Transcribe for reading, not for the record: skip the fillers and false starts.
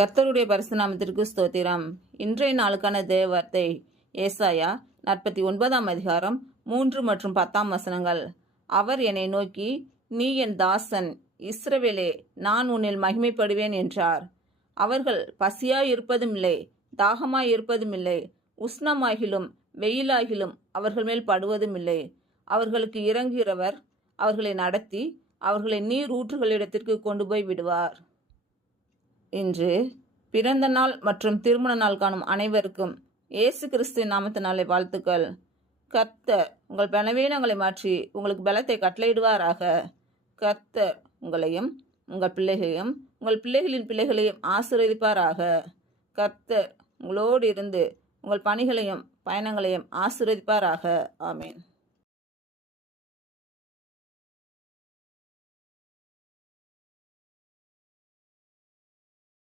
கர்த்தருடைய பரிசுத்த நாமத்திற்கு ஸ்தோத்திரம். இன்றைய நாளுக்கான தேவ வார்த்தை ஏசாயா 49 அதிகாரம் 3 மற்றும் 10 வசனங்கள். அவர் என்னை நோக்கி, நீ என் தாசன் இஸ்ரவேலே, நான் உன்னில் மகிமைப்படுவேன் என்றார். அவர்கள் பசியாய் இருப்பதும் இல்லை, தாகமாய் இருப்பதும் இல்லை, உஷ்ணமாகிலும் வெயிலாகிலும் அவர்கள் மேல் படுவதும் இல்லை. அவர்களுக்கு இறங்குகிறவர் அவர்களை நடத்தி அவர்களை நீர் ஊற்றுகளிடத்திற்கு கொண்டு போய் விடுவார். இன்று பிறந்த நாள் மற்றும் திருமண நாள் காணும் அனைவருக்கும் இயேசு கிறிஸ்துவின் நாமத்தினாலே வாழ்த்துக்கள். கர்த்தர் உங்கள் பலவீனங்களை மாற்றி உங்களுக்கு பலத்தை கட்டளையிடுவாராக. கர்த்தர் உங்களையும் உங்கள் பிள்ளைகளையும் உங்கள் பிள்ளைகளின் பிள்ளைகளையும் ஆசீர்வதிப்பாராக. கர்த்தர் உங்களோடு இருந்து உங்கள் பணிகளையும் பயணங்களையும் ஆசீர்வதிப்பாராக. ஆமேன்.